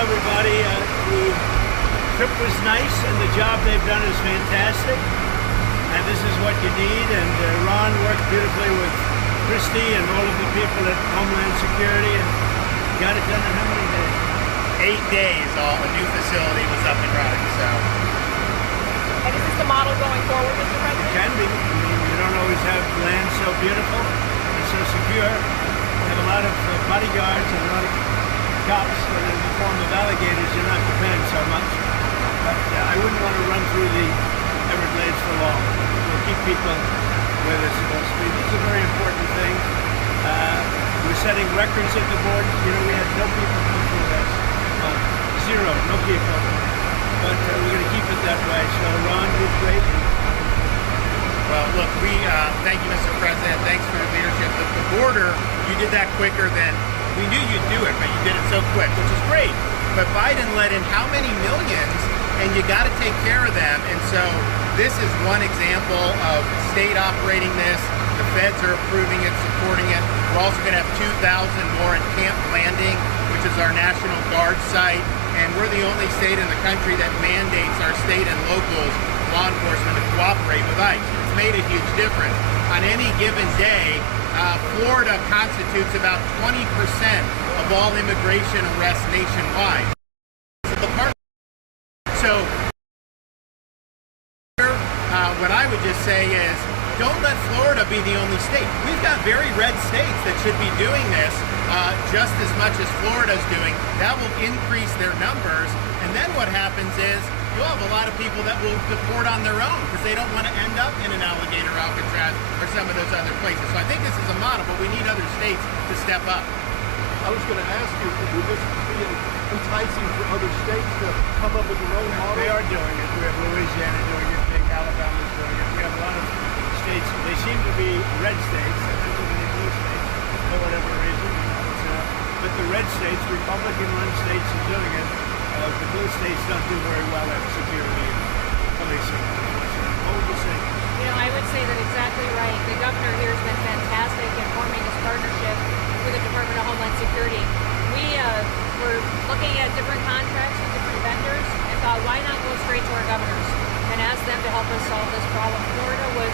everybody. The trip was nice, and the job they've done is fantastic. And this is what you need. And Ron worked beautifully with Christy and all of the people at Homeland Security, and got it done in how many days? 8 days. A new facility was up and running. So. And is this the model going forward, Mr. President? It can be. I mean, you don't always have land so beautiful and so secure. You have a lot of bodyguards and a lot of cops, but in the form of alligators, you're not dependent so much. But I wouldn't want to run through the Everglades for long. We'll keep people where they're supposed to be. This is a very important thing. We're setting records at the board. You know, we had no people come through this. Zero, no people. But we're going to keep it that way. So Ron did great. Well, look, we thank you, Mr. President. Thanks for your leadership. The border, you did that quicker than we knew you'd do it, but you did it so quick, which is great. But Biden let in how many millions, and you got to take care of them. And so this is one example of state operating this. The feds are approving it, supporting it. We're also going to have 2,000 more in Camp Landing, which is our National Guard site. And we're the only state in the country that mandates our state and locals, law enforcement, to cooperate with ICE. It's made a huge difference. On any given day, Florida constitutes about 20% of all immigration arrests nationwide. So what I would just say is, don't let Florida be the only state. We've got very red states that should be doing this just as much as Florida's doing. That will increase their numbers. And then what happens is you'll have a lot of people that will deport on their own because they don't want to end up in an Alligator Alcatraz or some of those other places. So I think this is a model, but we need other states to step up. I was going to ask you, would this be enticing for other states to come up with their own model? They are doing it. We have Louisiana doing it. Big Alabama's doing it. We have a lot of states. They seem to be red states. There aren't too many blue states for whatever reason. But the red states, Republican-run states, are doing it. The blue states don't do very well at security and policing. What would you say? You know, I would say that exactly right. The governor here has been fantastic in forming this partnership with the Department of Homeland Security. We were looking at different contracts with different vendors and thought, why not go straight to our governors and ask them to help us solve this problem? Florida was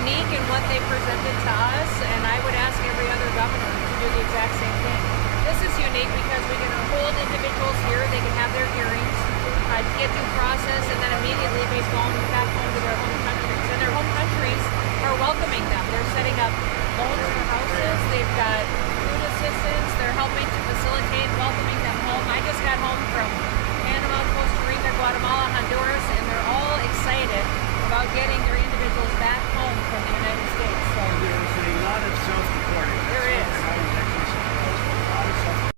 unique in what they presented to us, and I would ask every other governor to do the exact same thing. This is unique because we can hold individuals here, they can have their hearings, get due process, and then immediately be flown back home to their home countries. And their home countries are welcoming them. They're setting up loans for houses, they've got food assistance, they're helping to facilitate welcoming them home. I just got home from Panama, Costa Rica, Guatemala, Honduras, and they're all excited about getting their individuals back home from the United States. So there's a lot of self-reporting. There is. And I was actually surprised with a lot of self-reporting.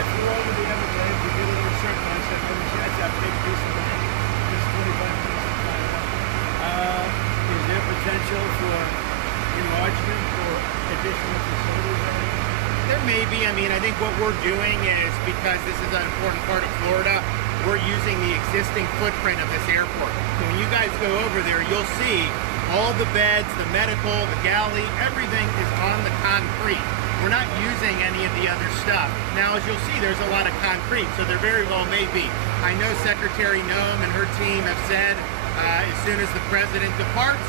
If you over the Everglades, you did a little search, and I said, let me see, that's a big piece of land. Just 25 minutes to find out. Is there potential for enlargement or additional facilities or anything? There may be. I mean, I think what we're doing is, because this is an important part of Florida, we're using the existing footprint of this airport. So when you guys go over there, you'll see all the beds, the medical, the galley, everything is on the concrete. We're not using any of the other stuff. Now, as you'll see, there's a lot of concrete, so there very well may be. I know Secretary Noem and her team have said as soon as the president departs,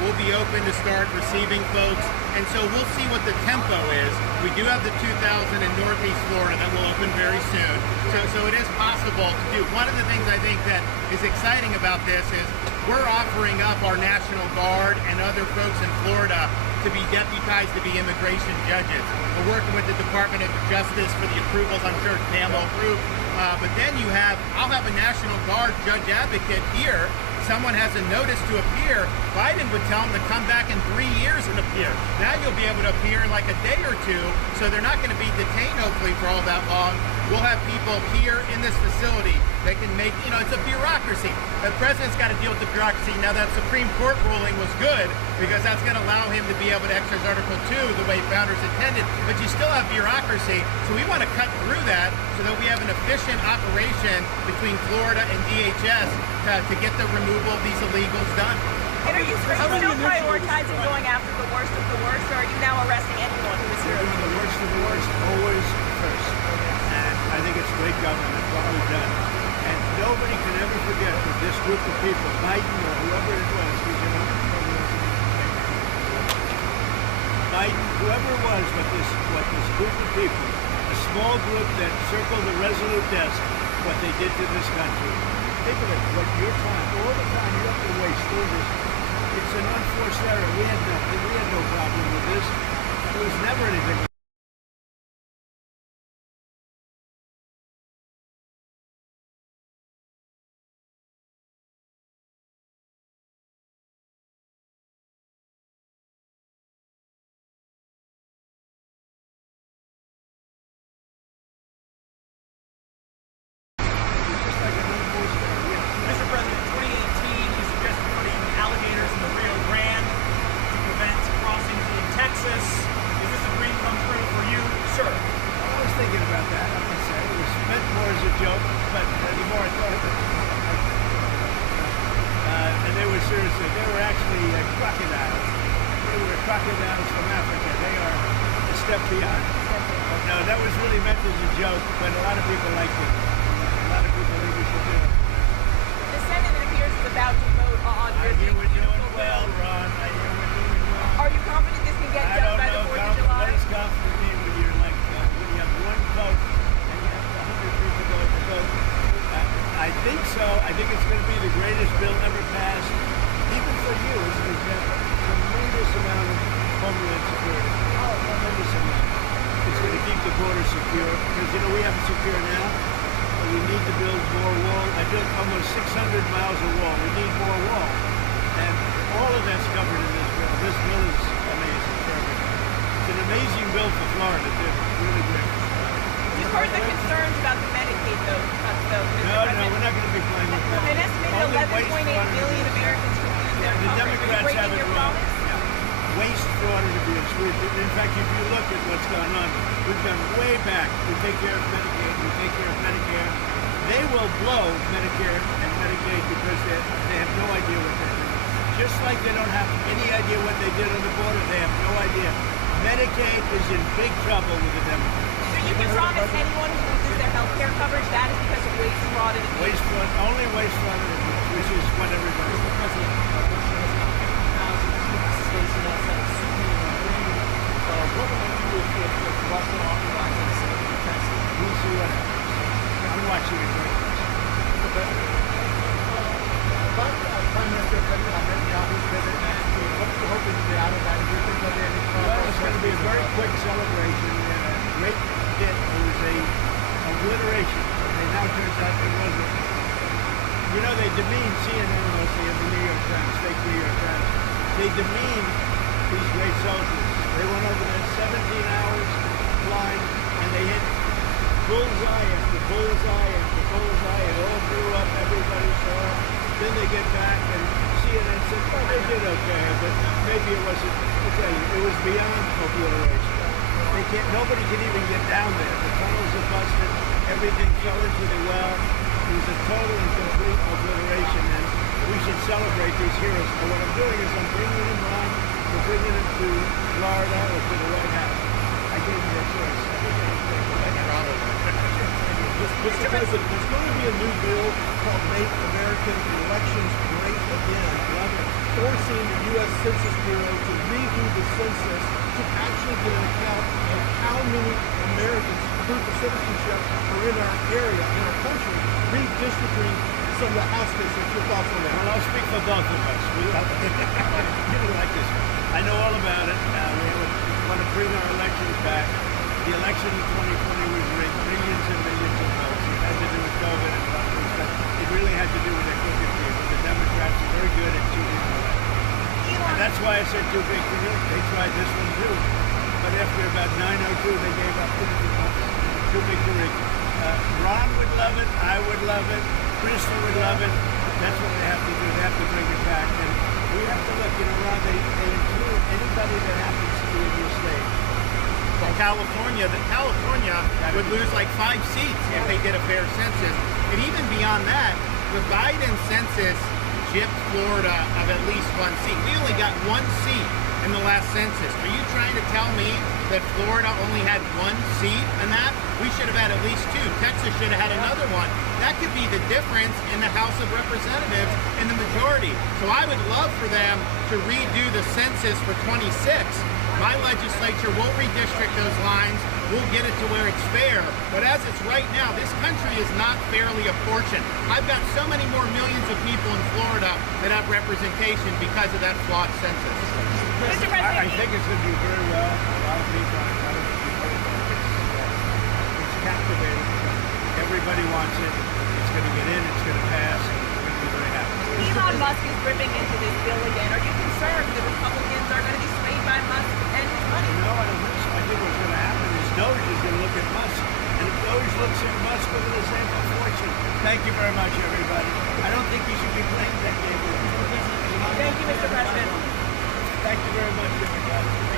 we'll be open to start receiving folks. And so we'll see what the tempo is. We do have the 2,000 in Northeast Florida that will open very soon. So it is possible to do. One of the things I think that is exciting about this is we're offering up our National Guard and other folks in Florida to be deputized to be immigration judges. We're working with the Department of Justice for the approvals. I'm sure Pam will approve. But then I'll have a National Guard judge advocate here. Someone has a notice to appear, Biden would tell them to come back in 3 years and appear. Now you'll be able to appear in like a day or two, so they're not going to be detained hopefully for all that long. We'll have people here in this facility that can make, it's a bureaucracy. The president's got to deal with the bureaucracy. Now that Supreme Court ruling was good because that's going to allow him to be able to exercise Article 2 the way founders intended, but you still have bureaucracy, so we want to cut through that so that we have an efficient operation between Florida and DHS to get the removal of these illegals done. And are you still prioritizing going after the worst of the worst, or are you now arresting anyone who is here start with the worst of the worst always first. And I think it's great government, what we've done. And nobody can ever forget that this group of people, Biden or whoever it was, Biden, whoever it was, what this group of people, a small group that circled the resolute desk, what they did to this country. Think of it, what your time, all the time you have to waste doing this. It's an unforced error. We had no problem with this. There was never anything. Mr. President, 2018, you suggested putting alligators in the Rio Grande to prevent crossings in Texas. Is this a dream come true for you, sir? I was thinking about that. I would say it was meant more as a joke, but the more I thought of it, and they were seriously, they were actually crocodiles. They were crocodiles from Africa. They are a step beyond. But no, that was really meant as a joke, but a lot of people liked it. A lot of people think we should do it. The Senate, it appears, is about to vote on I your hear we're doing beautiful well, bill. Ron. I hear we're doing well. Are you confident this can get I done don't by the know. 4th of July? What does confident mean when you're like, when you have one vote and you have 100 people going to vote? I think so. I think it's going to be the greatest bill ever passed, even for you. It's got a tremendous amount of homeland security. Oh, tremendous amount. It's going to keep the border secure because, you know, we have it secure now. But we need to build more wall. I built almost 600 miles of wall. We need more wall. And all of that's covered in this bill. This bill is amazing for everybody. It's an amazing bill for Florida, too. Really great. You've heard the concerns about the Medicaid, though, Mr. No, President. we're not going to be playing with that. An estimated Only 11.8 million Americans could lose their The coverage. Are you Democrats have breaking it your wrong. promise? Waste, fraud, and abuse. In fact, if you look at what's gone on, we've gone way back. We take care of Medicaid, we take care of Medicare. They will blow Medicare and Medicaid because they have no idea what they're doing. Just like they don't have any idea what they did on the border, they have no idea. Medicaid is in big trouble with the Democrats. So you can promise anyone who loses their health care coverage that is because of waste, fraud, and abuse? Waste, fraud, only waste, fraud, and abuse, which is what everybody Mr. President, Russia has now 50,000 states in that Senate superhuman agreement. What would you do if Russia authorizes Texas? We'll see what happens. I'm watching it very closely. Prime Minister Netanyahu's visit next week. What are you hoping to get out of that? Do you think there'll be any Well, it's going to be a very quick celebration. Great hit. It was a obliteration. And now it turns out it wasn't. You know, they demean CNN mostly and the New York Times, fake New York Times. They demean these great soldiers. They went over there 17 hours flying, and they hit bullseye after bullseye after bullseye. It all blew up. Everybody saw it. Then they get back, and CNN said, well, they did okay, but maybe it wasn't. I'll tell you, it was beyond obliteration. Nobody can even get down there. The tunnels are busted. Everything fell into the well. It was a total and complete obliteration, and we should celebrate these heroes. And what I'm doing is I'm bringing them on. We're bringing them to Florida or to the White House. I gave you a choice. Mr. President, there's going to be a new bill called Make American Elections Great Again, forcing the U.S. Census Bureau to redo the census to actually get an account of how many Americans, proof of citizenship, are in our area, in our country, redistricting some of the House districts. Your thoughts on that? Well, I'll speak for both of us. You don't like this. I know all about it. We want to bring our elections back. The election in 2020 was rigged. Millions and millions of votes. It had to do with COVID and other things, but it really had to do with their crooked people. The Democrats are very good at cheating the way. And that's why I said too big to do. They tried this one too. But after about 9:02, they gave up. Too big to rig. Ron would love it. I would love it. Christie would love it. That's what they have to do. They have to bring it back. And we have to look, Ron, they include anybody that happens to be in your state. California would lose like 5 seats if they did a fair census. And even beyond that, the Biden census gypped Florida of at least 1 seat. We only got 1 seat in the last census. Are you trying to tell me that Florida only had 1 seat in that? We should have had at least 2. Texas should have had another one. That could be the difference in the House of Representatives in the majority. So I would love for them to redo the census for 26. My legislature will redistrict those lines. We'll get it to where it's fair. But as it's right now, this country is not fairly apportioned. I've got so many more millions of people in Florida that have representation because of that flawed census. Mr. I President, think it's going to do very well. A lot of people, it's captivating. Everybody wants it. It's going to get in. It's going to pass. And we're going to be very happy. Elon Musk is ripping into this bill again. Are you concerned the Republicans are going to be swayed by Musk and his money? No, I don't think so. I think what's going to happen is Doge is going to look at Musk. And if Doge looks at Musk, we're going to save a fortune. Thank you very much, everybody. I don't think you should be playing that game. Thank you, Mr. President. Thank you very much, everybody.